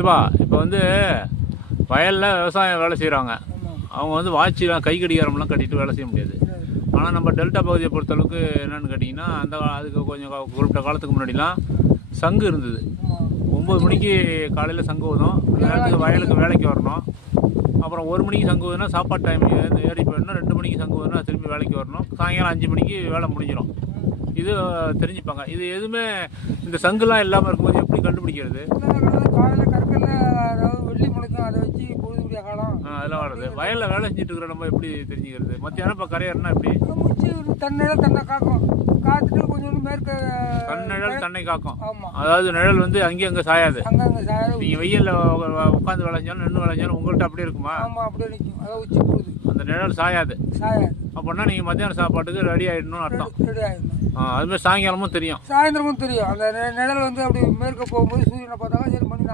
சித்தப்பா இப்போ வந்து வயலில் விவசாயம் வேலை செய்கிறாங்க. அவங்க வந்து வாட்சிலாம் கை கடிகாரம்லாம் கட்டிட்டு வேலை செய்ய முடியாது. ஆனால் நம்ம டெல்டா பகுதியை பொறுத்தளவுக்கு என்னென்னு கேட்டிங்கன்னா, அதுக்கு கொஞ்சம் குறிப்பிட்ட காலத்துக்கு முன்னாடிலாம் சங்கு இருந்தது. 9 மணிக்கு காலையில் சங்கு ஊதும், நேரத்துக்கு வயலுக்கு வேலைக்கு வரணும். அப்புறம் 1 மணிக்கு சங்கு ஊதுனா சாப்பாடு டைம் ஏறி போயிடணும். 2 மணிக்கு சங்கு ஊதுனா திரும்பி வேலைக்கு வரணும். சாயங்காலம் 5 மணிக்கு வேலை முடிஞ்சிடும். இது தெரிஞ்சுப்பாங்க. இது எதுவுமே இந்த சங்குலாம் இல்லாமல் இருக்கும்போது எப்படி கண்டுபிடிக்கிறது? காலையில் கற்கல்ல அதாவது வெள்ளி முளைக்கும், அதை வச்சு பொழுதுபடியாக காலம் அதெல்லாம் வர்றது. வயலில் வேலை செஞ்சுட்டு இருக்கிற நம்ம எப்படி தெரிஞ்சுக்கிறது? மத்தியானம் இப்போ கரையறனா எப்படி? முடிச்சு தன்னிழல் தன்னை காக்கும், காத்துட்டு கொஞ்சம் மேற்க தன்னிழல் தன்னை காக்கும். ஆமாம், அதாவது நிழல் வந்து அங்கேயும் அங்கே சாயாது. அங்கங்கே சாயாது. நீங்கள் வெயிலில் உட்காந்து விளைஞ்சாலும் நின்று விளைஞ்சாலும் உங்கள்கிட்ட அப்படியே இருக்குமா? ஆமாம், அப்படியே நிற்கும். அதாவது உச்சி போகுது, அந்த நிழல் சாயாது. சாயாது. அப்படின்னா நீங்கள் மத்தியானம் சாப்பாட்டுக்கு ரெடி ஆகிடணும்னு அர்த்தம். ரெடி ஆகிடணும். அதுமாதிரி சாயங்காலமும் தெரியும், சாயந்தரமும் தெரியும். அந்த நிழல் வந்து அப்படி மேற்க போகும்போது சூரியனை பார்த்தாலும் சரி மணி